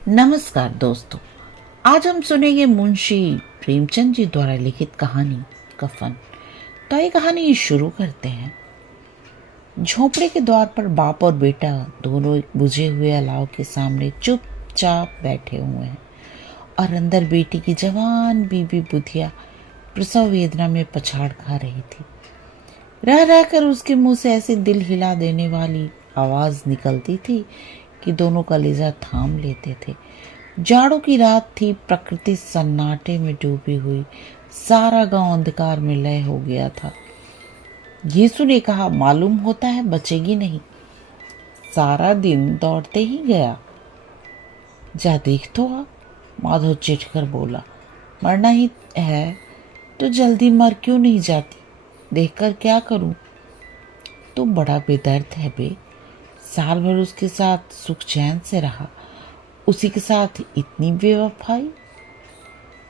नमस्कार दोस्तों। आज हम सुनेंगे मुंशी प्रेमचंद जी द्वारा लिखित कहानी कफन। तो ये कहानी शुरू करते हैं। झोपड़े के द्वार पर बाप और बेटा दोनों एक बुझे हुए अलाव के सामने चुपचाप बैठे हुए हैं और अंदर बेटी की जवान बीबी बुधिया प्रसव वेदना में पछाड़ खा रही थी। रह रहकर उसके मुंह से ऐसी दिल हिला देने वाली आवाज निकलती थी कि दोनों कलेजा थाम लेते थे। जाड़ों की रात थी, प्रकृति सन्नाटे में डूबी हुई, सारा गांव अंधकार में लय हो गया था। यीशु ने कहा, मालूम होता है बचेगी नहीं। सारा दिन दौड़ते ही गया। जा देख तो आ, माधव चिढ़ कर बोला। मरना ही है तो जल्दी मर क्यों नहीं जाती? देखकर क्या करूं? तू बड़ा बेदर्द है बे। साल भर उसके साथ सुख चैन से रहा, उसी के साथ इतनी बेवफाई।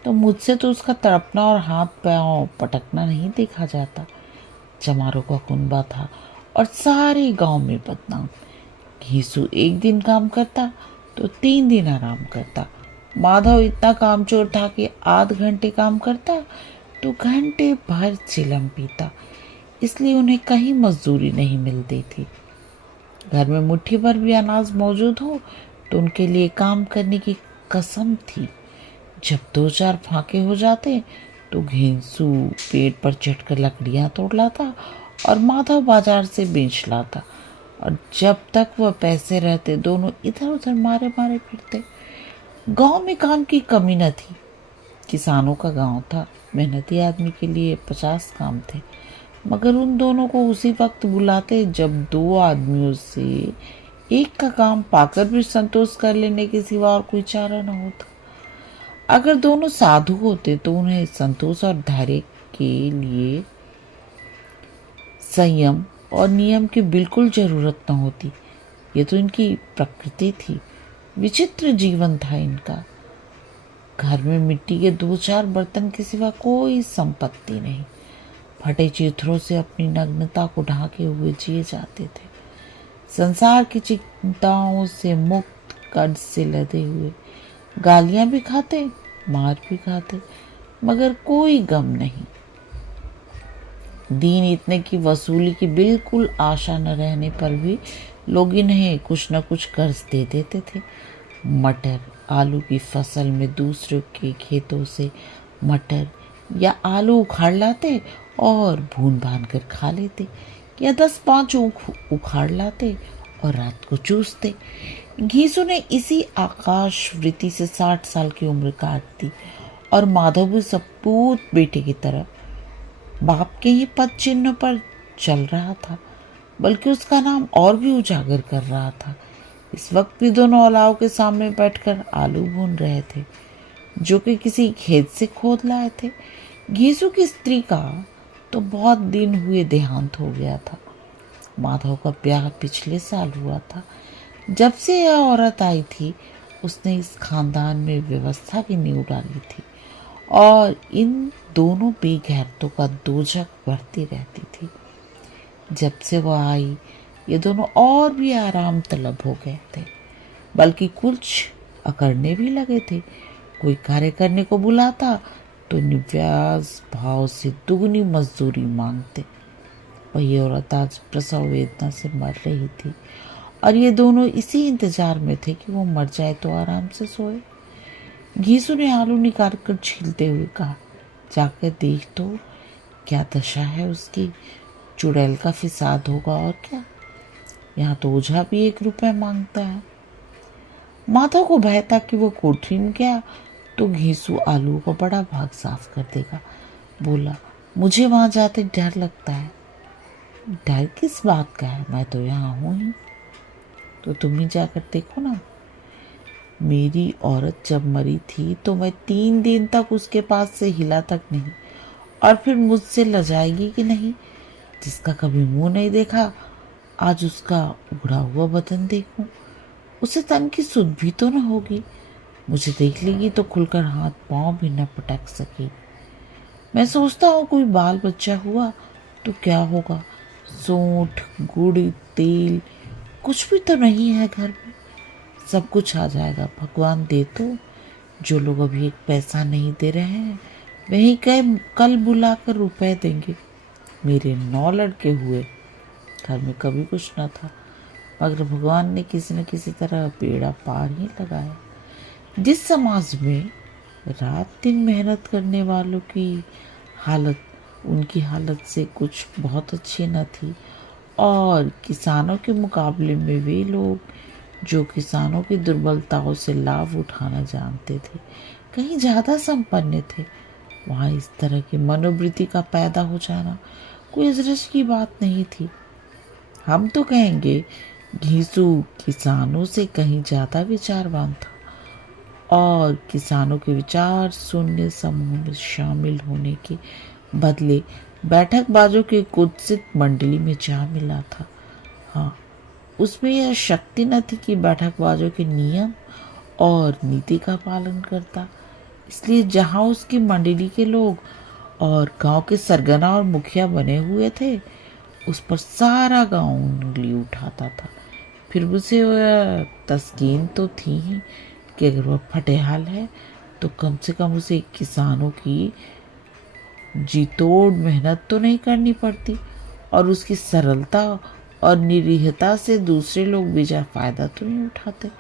तो मुझसे तो उसका तड़पना और हाथ पांव पटकना नहीं देखा जाता। चमारों का कुनबा था और सारे गांव में बदनाम। घीसू एक दिन काम करता तो 3 दिन आराम करता। माधव इतना कामचोर था कि आध घंटे काम करता तो घंटे भर चिलम पीता। इसलिए उन्हें कहीं मजदूरी नहीं मिलती थी। घर में मुट्ठी भर भी अनाज मौजूद हो तो उनके लिए काम करने की कसम थी। जब 2-4 फाके हो जाते तो घेंसू पेड़ पर चढ़कर लकड़ियां तोड़ लाता और माधव बाजार से बेच लाता। और जब तक वह पैसे रहते दोनों इधर उधर मारे मारे फिरते। गांव में काम की कमी न थी। किसानों का गांव था, मेहनती आदमी के लिए 50 काम थे। मगर उन दोनों को उसी वक्त बुलाते जब 2 आदमियों से एक का काम पाकर भी संतोष कर लेने के सिवा और कोई चारा न होता। अगर दोनों साधु होते तो उन्हें संतोष और धैर्य के लिए संयम और नियम की बिल्कुल जरूरत न होती। ये तो इनकी प्रकृति थी। विचित्र जीवन था इनका। घर में मिट्टी के 2-4 बर्तन के सिवा कोई संपत्ति नहीं। फटे चिथड़ों से अपनी नग्नता को ढाके हुए जिए जाते थे। संसार की चिंताओं से मुक्त, कर्ज से लदे हुए। गालियां भी खाते, मार भी खाते, मगर कोई गम नहीं। दीन इतने की वसूली की बिल्कुल आशा न रहने पर भी लोग इन्हें कुछ न कुछ कर्ज दे देते थे। मटर आलू की फसल में दूसरों के खेतों से मटर या आलू उखाड़ लाते और भून भान कर खा लेते, या 10-5 उखाड़ लाते और रात को चूसते। घीसू ने इसी आकाश वृत्ति से 60 साल की उम्र काट दी और माधव भी सपूत बेटे की तरह बाप के ही पद चिन्ह पर चल रहा था, बल्कि उसका नाम और भी उजागर कर रहा था। इस वक्त भी दोनों अलाव के सामने बैठकर आलू भून रहे थे, जो कि किसी खेत से खोद लाए थे। घीसू की स्त्री का तो बहुत दिन हुए देहांत हो गया था। माधव का ब्याह पिछले साल हुआ था। जब से यह औरत आई थी उसने इस खानदान में व्यवस्था की नींव डाली थी और इन दोनों बेगैरतों का दोजख बढ़ती रहती थी। जब से वह आई ये दोनों और भी आराम तलब हो गए थे, बल्कि कुछ अकड़ने भी लगे थे। कोई कार्य करने को बुलाता तो निव्यास भाव से दुगनी मजदूरी मांगते। वही औरत आज प्रसव वेदना से मर रही थी और ये दोनों इसी इंतजार में थे कि वो मर जाए तो आराम से सोए। घीसू ने आलू निकाल कर छीलते हुए कहा, जाकर देख तो क्या दशा है उसकी। चुड़ैल का फिसाद होगा और क्या। यहाँ तो ओझा भी 1 रुपया मांगता है। माधव को भय था कि वो कोठरी में गया तो घीसू आलू को बड़ा भाग साफ कर देगा। बोला, मुझे वहां जाते डर लगता है। डर किस बात का है, मैं तो यहाँ हूं ही। तो तुम ही जाकर देखो ना। मेरी औरत जब मरी थी तो मैं 3 दिन तक उसके पास से हिला तक नहीं, और फिर मुझसे लजाएगी कि नहीं। जिसका कभी मुंह नहीं देखा आज उसका उगड़ा हुआ बदन देखूं। उसे तन की सुध भी तो न होगी। मुझे देख लेगी तो खुलकर हाथ पांव भी न पटक सकेगी। मैं सोचता हूँ कोई बाल बच्चा हुआ तो क्या होगा। सोंठ गुड़ तेल कुछ भी तो नहीं है घर में। सब कुछ आ जाएगा, भगवान दे तो। जो लोग अभी एक पैसा नहीं दे रहे हैं वही कल बुलाकर रुपए देंगे। मेरे 9 लड़के हुए, घर में कभी कुछ न था, मगर भगवान ने किसी न किसी तरह बेड़ा पार ही लगाया। जिस समाज में रात दिन मेहनत करने वालों की हालत उनकी हालत से कुछ बहुत अच्छी न थी, और किसानों के मुकाबले में वे लोग जो किसानों की दुर्बलताओं से लाभ उठाना जानते थे कहीं ज़्यादा संपन्न थे, वहाँ इस तरह की मनोवृत्ति का पैदा हो जाना कोई अजरज की बात नहीं थी। हम तो कहेंगे घीसू किसानों से कहीं ज़्यादा विचारवान था, और किसानों के विचार सुनने समूह में शामिल होने के बदले बैठकबाजों की कुत्सित मंडली में जा मिला था। हाँ, उसमें यह शक्ति न थी कि बैठकबाजों के नियम और नीति का पालन करता, इसलिए जहाँ उसकी मंडली के लोग और गांव के सरगना और मुखिया बने हुए थे उस पर सारा गांव उंगली उठाता था। फिर उसे वह तस्कीन तो थी ही कि अगर वह फटेहाल है तो कम से कम उसे किसानों की जी तोड़ मेहनत तो नहीं करनी पड़ती, और उसकी सरलता और निरीहता से दूसरे भी बेजा फायदा तो नहीं उठाते।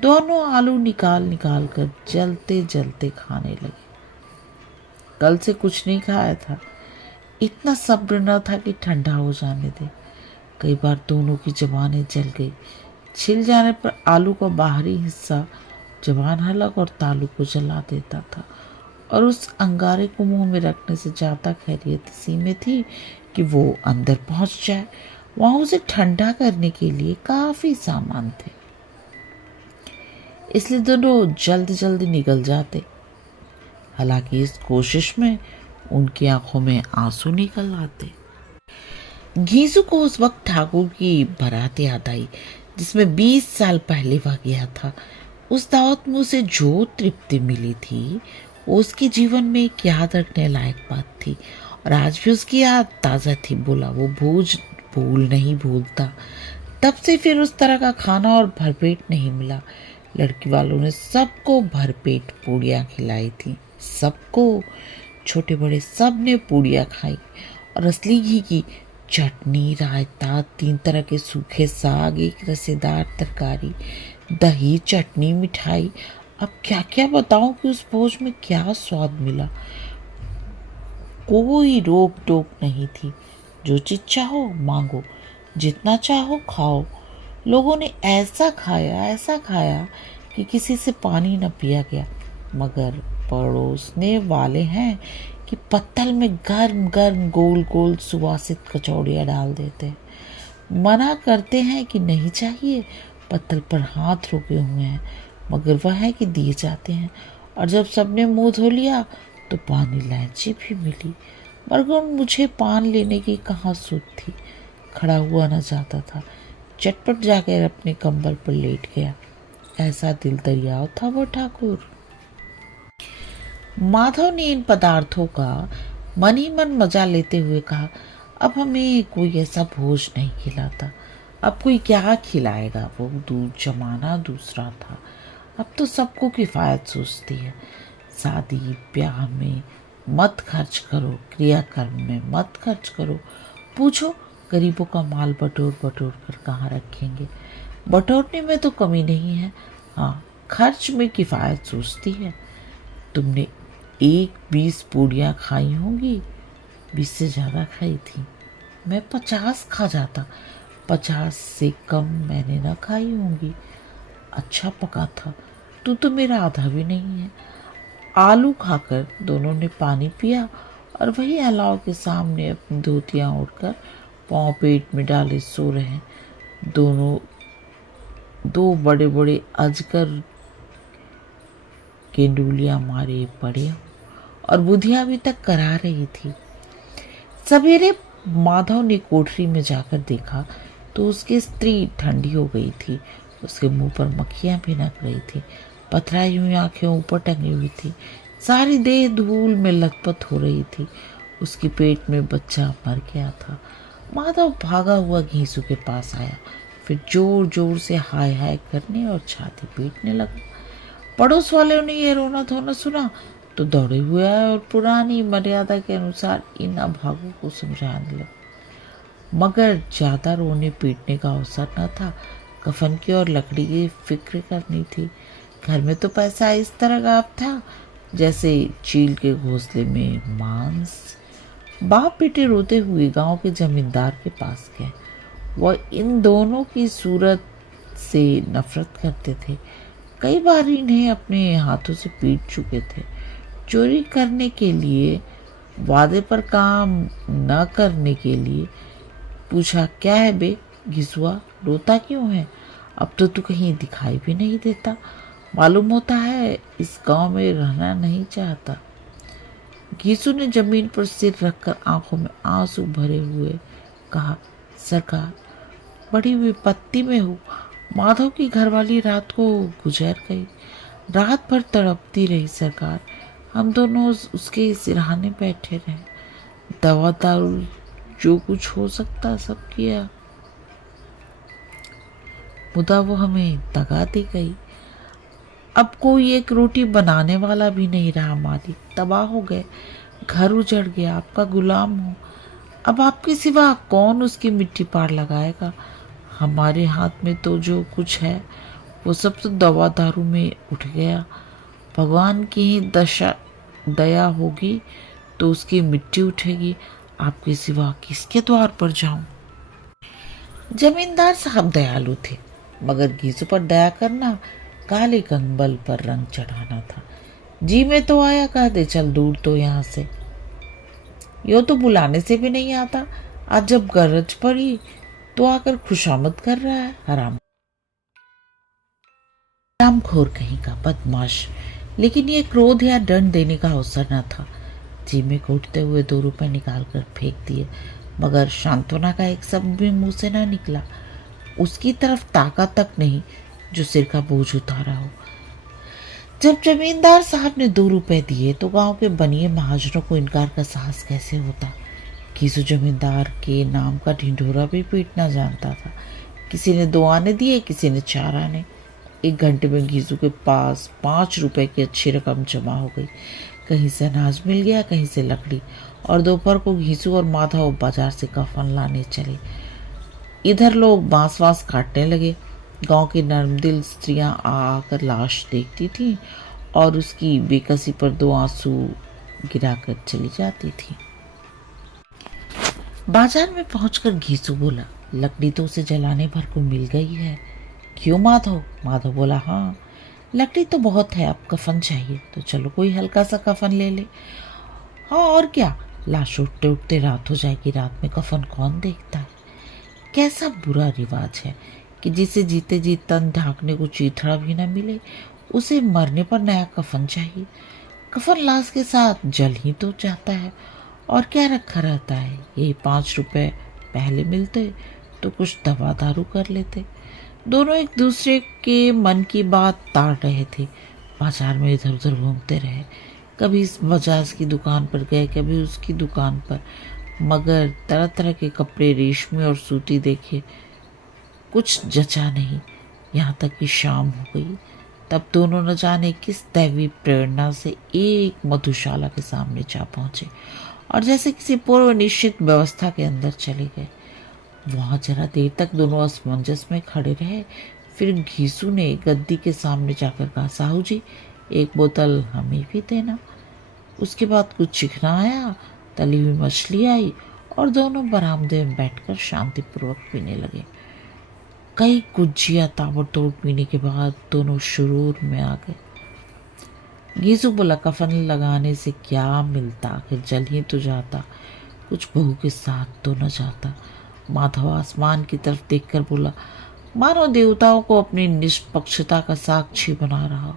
दोनों आलू निकाल निकाल कर जलते जलते खाने लगे। कल से कुछ नहीं खाया था, इतना सब्र न था कि ठंडा हो जाने दे। कई बार दोनों की जबानें जल गई। छिल जाने पर आलू का बाहरी हिस्सा जबान हलक और तालू को जला देता था, और उस अंगारे को मुंह में रखने से ज़्यादा खैरियत इसी में थी कि वो अंदर पहुंच जाए। वहां उसे ठंडा करने के लिए काफ़ी सामान थे, इसलिए दोनों जल्द जल्द निकल जाते। हालांकि इस कोशिश में उनकी आंखों में आंसू निकल आते। घीसू को उस वक्त ठाकुर की बारात याद आई जिसमें 20 साल पहले वह गया था। उस दावत में उसे जो तृप्ति मिली थी वो उसके जीवन में एक याद रखने लायक बात थी, और आज भी उसकी याद ताज़ा थी। बोला वो भूल नहीं भूलता। तब से फिर उस तरह का खाना और भरपेट नहीं मिला। लड़की वालों ने सबको भरपेट पूड़ियाँ खिलाई थी, सबको, छोटे बड़े सब ने पूड़ियाँ खाई, और असली घी की चटनी, रायता, 3 तरह के सूखे साग, एक रसेदार तरकारी, दही, चटनी, मिठाई। अब क्या क्या बताऊं कि उस भोज में क्या स्वाद मिला। कोई रोक टोक नहीं थी, जो चीज चाहो मांगो, जितना चाहो खाओ। लोगों ने ऐसा खाया कि किसी से पानी न पिया गया, मगर परोसने वाले हैं कि पत्तल में गर्म गर्म गोल गोल सुवासित कचौड़ियाँ डाल देते हैं। मना करते हैं कि नहीं चाहिए, पत्तल पर हाथ रोके हुए हैं, मगर वह है कि दिए जाते हैं। और जब सबने मुंह धो लिया तो पान इलायची भी मिली, मगर मुझे पान लेने की कहाँ सूझ थी। खड़ा हुआ न जाता था, चटपट जाकर अपने कंबल पर लेट गया। ऐसा दिल दरियाव था वो ठाकुर। माधव ने इन पदार्थों का मन ही मन मजा लेते हुए कहा, अब हमें कोई ऐसा भोज नहीं खिलाता, अब कोई क्या खिलाएगा। वो जमाना दूसरा था, अब तो सबको किफ़ायत सोचती है। शादी ब्याह में मत खर्च करो, क्रियाकर्म में मत खर्च करो। पूछो गरीबों का माल बटोर बटोर कर कहाँ रखेंगे। बटोरने में तो कमी नहीं है, हाँ खर्च में किफ़ायत सोचती है। तुमने 20 पूड़ियाँ खाई होंगी, 20 से ज़्यादा खाई थी। मैं 50 खा जाता, 50 से कम मैंने ना खाई होंगी। अच्छा पका था, तू तो मेरा आधा भी नहीं है। आलू खाकर दोनों ने पानी पिया, और वही अलाव के सामने अपनी धोतियाँ ओढ़कर पाँव पेट में डाले सो रहे। दोनों 2 बड़े बड़े अजगर केंडुलियाँ मारे पड़े, और बुधिया अभी तक करा रही थी। सवेरे माधव ने कोठरी में जाकर देखा तो उसकी स्त्री ठंडी हो गई थी। उसके मुंह पर मक्खियां भी नक रही थी, पथराई हुई आंखें ऊपर टंगी हुई थी, सारी देह धूल में लथपथ हो रही थी। उसके पेट में बच्चा मर गया था। माधव भागा हुआ घीसू के पास आया, फिर जोर जोर से हाय हाय करने और छाती पीटने लगा। पड़ोस वालों ने यह रोना धोना सुना तो दौड़े हुए आए और पुरानी मर्यादा के अनुसार इन अभागों को समझाने लगे, मगर ज्यादा रोने पीटने का अवसर न था। कफन की और लकड़ी की फिक्र करनी थी। घर में तो पैसा इस तरह गायब था जैसे चील के घोंसले में मांस। बाप बेटे रोते हुए गांव के जमींदार के पास गए। वह इन दोनों की सूरत से नफरत करते थे। कई बार इन्हें अपने हाथों से पीट चुके थे। चोरी करने के लिए, वादे पर काम न करने के लिए। पूछा, क्या है बे घिसुआ, रोता क्यों है? अब तो तू कहीं दिखाई भी नहीं देता। मालूम होता है इस गांव में रहना नहीं चाहता। घीसू ने जमीन पर सिर रखकर आंखों में आंसू भरे हुए कहा, सरकार, बड़ी विपत्ति में हूँ। माधव की घरवाली रात को गुजर गई। रात भर तड़पती रही सरकार। हम दोनों उसके सिरहाने बैठे रहे। दवा दारू जो कुछ हो सकता सब किया, मुदा वो हमें दगा दी गई। अब कोई एक रोटी बनाने वाला भी नहीं रहा। मालिक तबाह हो गए, घर उजड़ गया। आपका गुलाम हूँ। अब आपके सिवा कौन उसकी मिट्टी पार लगाएगा? हमारे हाथ में तो जो कुछ है वो सब तो दवा दारू में उठ गया। भगवान की ही दया होगी तो उसकी मिट्टी उठेगी। आपके सिवा किसके द्वार पर जाऊं? जमींदार साहब दयालु थे, मगर घीसू पर दया करना काले कंबल पर रंग चढ़ाना था। जी में तो आया, कह दे चल दूर तो यहाँ से। यो तो बुलाने से भी नहीं आता। आज जब गरज पड़ी तो आकर खुशामद कर रहा है। हरामखोर कहीं का बदमाश। लेकिन ये क्रोध या दंड देने का अवसर न था। जी में घुटते हुए 2 रुपए निकालकर फेंक दिए, मगर सांत्वना का एक शब्द भी मुंह से ना निकला। उसकी तरफ ताका तक नहीं जो सिर का बोझ उतारा हो। जब जमींदार साहब ने 2 रुपए दिए तो गांव के बनिए महाजनों को इनकार का साहस कैसे होता। घीसू जमींदार के नाम का ढिंढोरा भी पीटना जानता था। किसी ने 2 आने दिए, किसी ने 4 आने। 1 घंटे में घीसू के पास 5 रुपए की अच्छी रकम जमा हो गई। कहीं से अनाज मिल गया, कहीं से लकड़ी, और दोपहर को घीसू और माधव बाजार से कफन लाने चले। इधर लोग बांस वास काटने लगे। गांव की नर्मदिल स्त्रियां आकर लाश देखती थीं और उसकी बेकसी पर 2 आंसू गिराकर चली जाती थी। बाजार में पहुंचकर घीसू बोला, लकड़ी तो उसे जलाने भर को मिल गई है। क्यों माधव? माधव बोला, हाँ लकड़ी तो बहुत है, अब कफन चाहिए तो चलो कोई हल्का सा कफन ले ले। हाँ और क्या, लाश उठते उठते रात हो जाएगी। रात में कफन कौन देखता है? कैसा बुरा रिवाज है कि जिसे जीते जी तन ढांकने को चीथड़ा भी न मिले, उसे मरने पर नया कफन चाहिए। कफन लाश के साथ जल ही तो जाता है और क्या रखा रहता है। यही 5 रुपए पहले मिलते तो कुछ दवा दारू कर लेते। दोनों एक दूसरे के मन की बात ताड़ रहे थे। बाजार में इधर उधर घूमते रहे। कभी इस बजाज की दुकान पर गए, कभी उसकी दुकान पर, मगर तरह तरह के कपड़े, रेशमी और सूती देखे, कुछ जचा नहीं। यहाँ तक कि शाम हो गई। तब दोनों न जाने किस दैवी प्रेरणा से एक मधुशाला के सामने जा पहुंचे और जैसे किसी पूर्व निश्चित व्यवस्था के अंदर चले गए। वहां जरा देर तक दोनों असमंजस में खड़े रहे। फिर घीसू ने गद्दी के सामने जाकर कहा, साहू जी 1 बोतल हमें भी देना। उसके बाद कुछ चिकना आया, तली हुई मछली आई और दोनों बरामदे में बैठकर शांतिपूर्वक पीने लगे। कई गुज्जिया ताबड़तोड़ पीने के बाद दोनों शुरूर में आ गए। घीसू बोला, कफन लगाने से क्या मिलता, आखिर जल ही तो जाता, कुछ बहू के साथ तो न जाता। माधव आसमान की तरफ देखकर बोला, मानो देवताओं को अपनी निष्पक्षता का साक्षी बना रहा हो।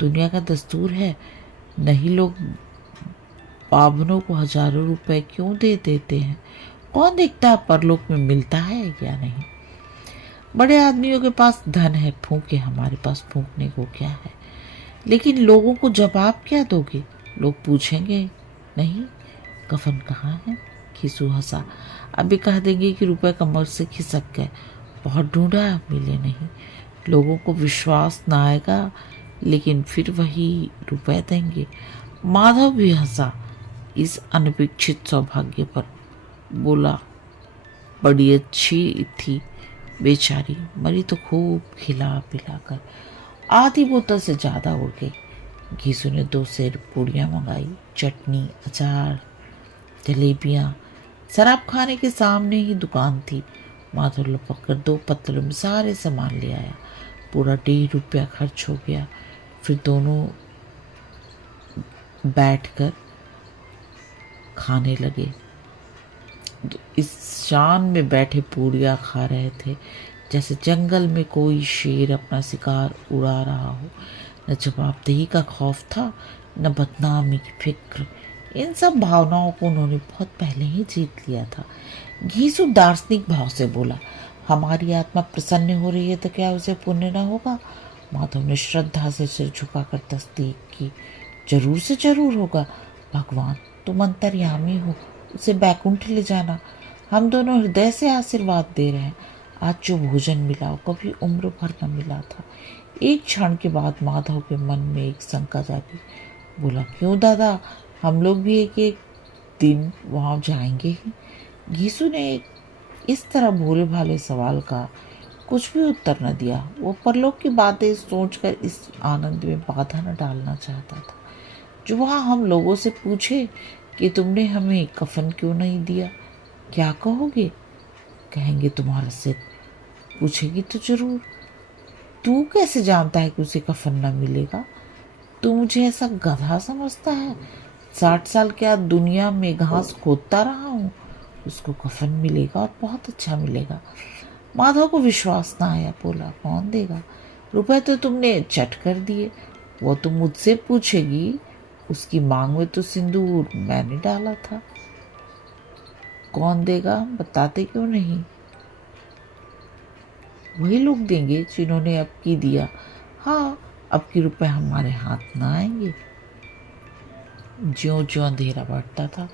दुनिया का दस्तूर है, नहीं लोग पावनों को हजारों रुपए क्यों दे देते हैं। कौन देखता है परलोक में मिलता है या नहीं। बड़े आदमियों के पास धन है, फूंके, हमारे पास फूंकने को क्या है। लेकिन लोगों को जवाब क्या दोगे? लोग पूछेंगे नहीं कफन कहाँ है। घीसू हंसा, अभी कह देंगे कि रुपए कमर से खिसक गए बहुत ढूंढा, मिले नहीं। लोगों को विश्वास ना आएगा, लेकिन फिर वही रुपए देंगे। माधव भी हंसा इस अनपेक्षित सौभाग्य पर। बोला, बड़ी अच्छी थी बेचारी, मरी तो खूब खिला पिला कर। आधी बोतल से ज़्यादा उड़ गई। घीसू ने 2 सेर पूड़ियाँ मंगाई, चटनी, अचार, जलेबियाँ। शराब खाने के सामने ही दुकान थी। माधव लपक कर 2 पत्तलों में सारे सामान ले आया। पूरा 1.5 रुपया खर्च हो गया। फिर दोनों बैठकर खाने लगे। इस शान में बैठे पूड़ियाँ खा रहे थे जैसे जंगल में कोई शेर अपना शिकार उड़ा रहा हो। न जवाबदेही का खौफ था, न बदनामी की फिक्र। इन सब भावनाओं को उन्होंने बहुत पहले ही जीत लिया था। घीसू दार्शनिक भाव से बोला, हमारी आत्मा प्रसन्न हो रही है तो क्या उसे पुण्य न होगा? माधव ने श्रद्धा से सिर झुकाकर तस्दीक की, जरूर से जरूर होगा। भगवान, तुम अंतर्यामी हो, उसे बैकुंठ ले जाना। हम दोनों हृदय से आशीर्वाद दे रहे हैं। आज जो भोजन मिला वो कभी उम्र भर न मिला था। एक क्षण के बाद माधव के मन में एक शंका जागी। बोला, क्यों दादा, हम लोग भी एक एक दिन वहाँ जाएंगे ही? घीसू ने इस तरह भोले भाले सवाल का कुछ भी उत्तर न दिया। वो परलोक की बातें सोचकर इस आनंद में बाधा न डालना चाहता था। जो वहाँ हम लोगों से पूछे कि तुमने हमें कफन क्यों नहीं दिया, क्या कहोगे? कहेंगे तुम्हारा सिर। पूछेगी तो जरूर, तू कैसे जानता है कि उसे कफन न मिलेगा? तू मुझे ऐसा गधा समझता है? 60 साल क्या दुनिया में घास खोदता रहा हूँ। उसको कफन मिलेगा और बहुत अच्छा मिलेगा। माधव को विश्वास ना आया। बोला, कौन देगा? रुपए तो तुमने चट कर दिए। वो तुम मुझसे पूछेगी, उसकी मांग में तो सिंदूर मैंने डाला था। कौन देगा, बताते क्यों नहीं? वही लोग देंगे जिन्होंने अब की दिया। हाँ, अब की रुपए हमारे हाथ ना आएंगे। ज्यों ज्यों अंधेरा बढ़ता था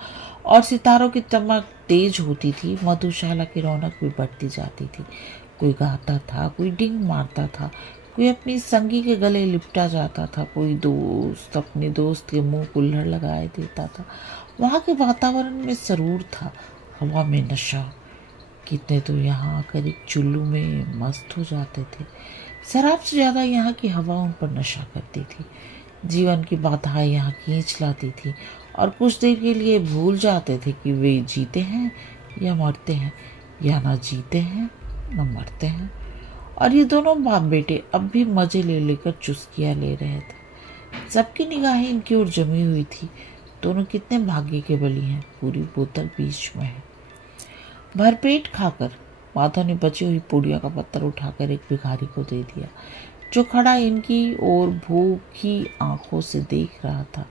और सितारों की चमक तेज होती थी, मधुशाला की रौनक भी बढ़ती जाती थी। कोई गाता था, कोई डिंग मारता था, कोई अपनी संगी के गले लिपटा जाता था, कोई दोस्त अपने दोस्त के मुंह कुल्हड़ लगाए देता था। वहाँ के वातावरण में सरूर था, हवा में नशा। कितने तो यहाँ आकर एक चुल्लू में मस्त हो जाते थे। शराब से ज़्यादा यहाँ की हवा उन पर नशा करती थी। जीवन की बाधाएं यहाँ खींच लाती थी और कुछ देर के लिए भूल जाते थे कि वे जीते हैं या मरते हैं, या ना जीते हैं न मरते हैं। और ये दोनों बाप बेटे अब भी मजे ले लेकर चुस्कियाँ ले रहे थे। सबकी निगाहें इनकी ओर जमी हुई थी। दोनों कितने भाग्य के बली हैं। पूरी बोतल बीच में है। भरपेट खाकर माधव ने बची हुई पूड़ियों का पत्थर उठाकर एक भिखारी को दे दिया, जो खड़ा इनकी ओर भूखी आंखों से देख रहा था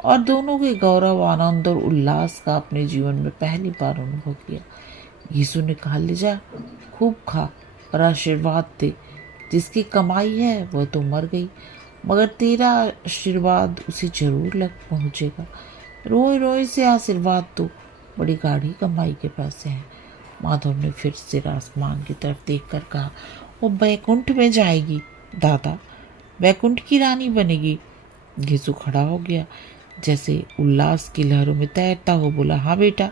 और दोनों के गौरव, आनंद और उल्लास का अपने जीवन में पहली बार अनुभव किया। यीशु ने कहा, ले जा, खूब खा और आशीर्वाद दे। जिसकी कमाई है वह तो मर गई, मगर तेरा आशीर्वाद उसे जरूर लग पहुँचेगा। रोए रोए से आशीर्वाद दो, बड़ी गाढ़ी कमाई के पैसे हैं। माधव ने फिर सिर आसमान की तरफ देखकर कहा, वो बैकुंठ में जाएगी दादा, बैकुंठ की रानी बनेगी। घिसू खड़ा हो गया, जैसे उल्लास की लहरों में तैरता हो। बोला, हाँ बेटा,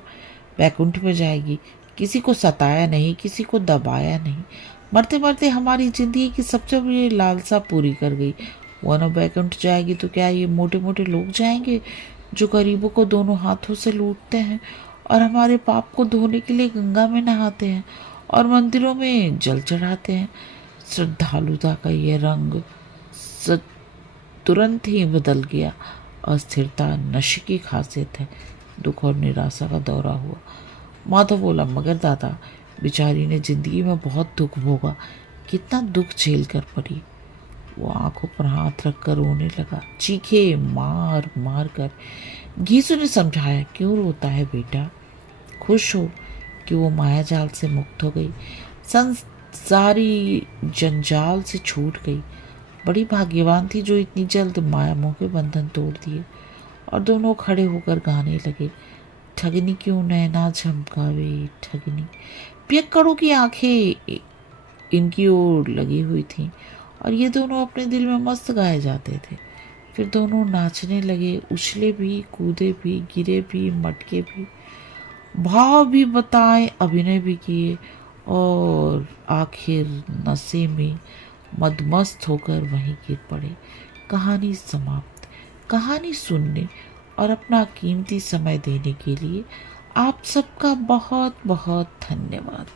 बैकुंठ में जाएगी। किसी को सताया नहीं, किसी को दबाया नहीं। मरते मरते हमारी जिंदगी की सबसे बड़ी लालसा पूरी कर गई। वो न बैकुंठ जाएगी तो क्या ये मोटे मोटे लोग जाएंगे जो गरीबों को दोनों हाथों से लूटते हैं और हमारे पाप को धोने के लिए गंगा में नहाते हैं और मंदिरों में जल चढ़ाते हैं। श्रद्धालुता का ये रंग तुरंत ही बदल गया। अस्थिरता नशे की खासियत है। दुख और निराशा का दौरा हुआ। माधव बोला, मगर दादा, बेचारी ने जिंदगी में बहुत दुख भोगा, कितना दुख झेल कर पड़ी। वो आंखों पर हाथ रखकर रोने लगा, चीखे मार मार कर। घीसू ने समझाया, क्यों रोता है बेटा, खुश हो कि वो माया जाल से मुक्त हो गई, संसारी जंजाल से छूट गई। बड़ी भाग्यवान थी जो इतनी जल्द माया मोह के बंधन तोड़ दिए। और दोनों खड़े होकर गाने लगे, ठगनी क्यों नैना झमकावे ठगनी, पियक्कड़ों की आंखें इनकी ओर लगी हुई थीं और ये दोनों अपने दिल में मस्त गाए जाते थे। फिर दोनों नाचने लगे, उछले भी, कूदे भी, गिरे भी, मटके भी, भाव भी बताए, अभिनय भी किए और आखिर नशे में मदमस्त होकर वहीं गिर पड़े। कहानी समाप्त। कहानी सुनने और अपना कीमती समय देने के लिए आप सबका बहुत बहुत धन्यवाद।